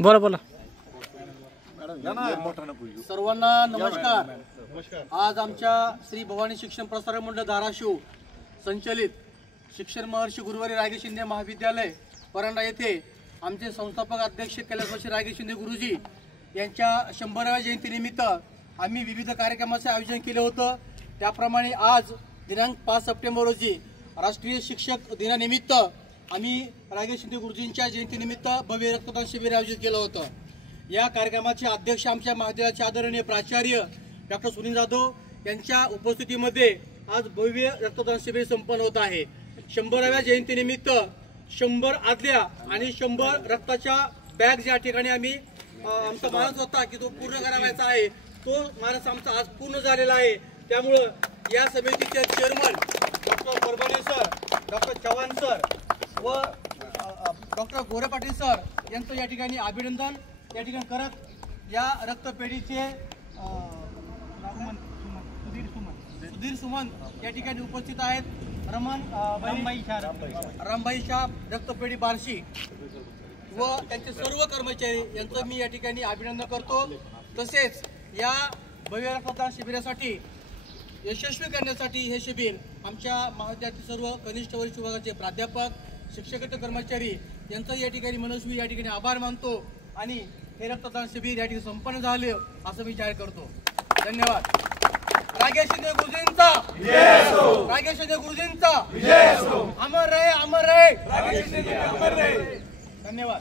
बोला बोला। सर्वांना नमस्कार। आज आमच्या श्री भवानी शिक्षण प्रसारक मंडळ धाराशिव संचलित शिक्षण महर्षी गुरुवारी रायगे शिंदे महाविद्यालय परांडा येथे आमचे संस्थापक अध्यक्ष कैलासवासी रायगे शिंदे गुरुजी यांच्या 100व्या जयंतीनिमित्त आम्ही विविध कार्यक्रमाचे आयोजन केले होते। त्याप्रमाणे आज दिनांक 5 सप्टेंबर रोजी राष्ट्रीय शिक्षक दिनानिमित्त आम्ही रायगे शिंदे गुरुजींच्या जयंतीनिमित्त भव्य रक्तदान शिबिर आयोजित केलं होतं। या कार्यक्रमाचे अध्यक्ष आमच्या महाविद्यालयाचे आदरणीय प्राचार्य डॉक्टर सुनील जाधव यांच्या उपस्थितीमध्ये आज भव्य रक्तदान शिबिर संपन्न होत आहे। 100व्या जयंतीनिमित्त 100 आदल्या आणि 100 रक्ताच्या बॅग ज्या ठिकाणी आम्ही आमचा मानस होता की तो पूर्ण करावायचा आहे, तो मानस आमचा आज पूर्ण झालेला आहे। त्यामुळे या समितीचे chairman doctor Parbhane sir, doctor Chavan sir व डॉक्टर गोरे पाटील सर यांचं या ठिकाणी अभिनंदन या ठिकाणी करत या रक्तपेढीचे सुधीर सुमन या ठिकाणी उपस्थित आहेत। रामबाई शाह रक्तपेढी बार्शी व त्यांचे सर्व कर्मचारी यांचं मी या ठिकाणी अभिनंदन करतो। तसेच या भव्य रक्तदान शिबिरासाठी यशस्वी करण्यासाठी हे शिबिर आमच्या महाविद्यालयातील सर्व कनिष्ठ वरिष्ठ विभागाचे प्राध्यापक, शिक्षक, कर्मचारी यांचं या ठिकाणी मनस्वी या ठिकाणी आभार मानतो आणि हे रक्तदान शिबिर या ठिकाणी संपन्न झाले असं मी जाहीर करतो। धन्यवाद। रायगे शिंदे गुरुजींचा रायगे शिंदे गुरुजींचा अमर रहे, अमर रहे रायगे शिंदे, अमर रहे। धन्यवाद।